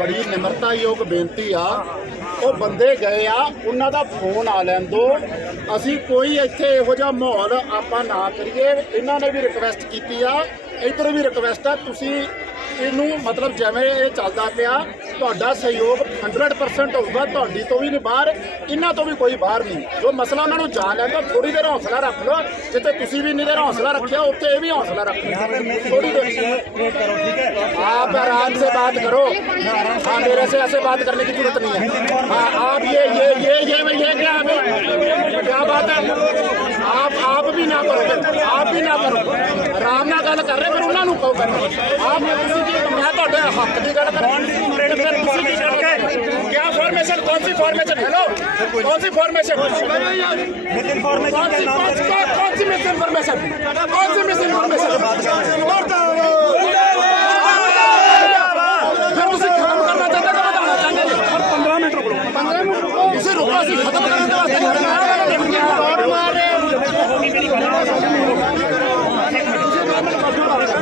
ਬੜੀ ਨਿਮਰਤਾਯੋਗ ਬੇਨਤੀ ਆ। ਉਹ ਬੰਦੇ ਗਏ ਆ ਉਹਨਾਂ ਦਾ ਫੋਨ ਆ ਲੈਣ ਦੋ। ਅਸੀਂ ਕੋਈ ਇੱਥੇ ਇਹੋ ਜਿਹਾ ਮਾਹੌਲ ਆਪਾਂ ਨਾ ਕਰੀਏ। ਇਹਨਾਂ ਨੇ ਵੀ ਰਿਕਵੈਸਟ ਕੀਤੀ ਆ। ਇਧਰ ਵੀ ਰਿਕਵੈਸਟ ਆ। ਤੁਸੀਂ ਇਹਨੂੰ ਮਤਲਬ ਜਿਵੇਂ ਇਹ ਚੱਲਦਾ ਪਿਆ ਤੁਹਾਡਾ ਸਹਿਯੋਗ 100% ਹੋਊਗਾ। ਤੁਹਾਡੀ ਤੋਂ ਵੀ ਨਹੀਂ ਬਾਹਰ ਇਹਨਾਂ ਤੋਂ ਵੀ ਕੋਈ ਬਾਹਰ ਨਹੀਂ। ਜੋ ਮਸਲਾ ਉਹਨਾਂ ਨੂੰ ਜਾਣ ਲੈਂਦਾ ਥੋੜੀ ਦੇਰ ਹੌਸਲਾ ਰੱਖ ਲਓ। ਜਿੱਥੇ ਤੁਸੀਂ ਵੀ ਨਹੀਂ ਦੇਰ ਹੌਸਲਾ ਰੱਖਿਆ ਉੱਥੇ ਇਹ ਵੀ ਹੌਸਲਾ ਰੱਖੋ ਥੋੜੀ ਦੇਰ ਕਰੋ ਠੀਕ ਹੈ? ਆਪ आराम से बात करो हाँ मेरे से ऐसे बात करने की जरूरत नहीं है हाँ आप ये ये ये ये ये क्या है क्या बात है आप आप भी ना करो आप भी ना करो ਆਰਾਮ ਨਾਲ ਗੱਲ ਕਰ ਰਹੇ ਫਿਰ ਉਹਨਾਂ ਨੂੰ ਕਹੋ ਕਰਨਾ ਆਪ ਤੁਸੀਂ ਕੀ ਮੈਂ ਤੁਹਾਡੇ ਹੱਕ ਦੀ ਗੱਲ ਕਰ ਰਿਹਾ ਫਿਰ ਤੁਸੀਂ ਕੀ ਕਰਕੇ क्या फॉर्मेशन कौन सी फॉर्मेशन हेलो कौन सी फॉर्मेशन मिस इन्फॉर्मेशन कौन का सी नाम कौन सी कौन सी मिस इन्फॉर्मेशन कौन सी मिस ਫਿਰ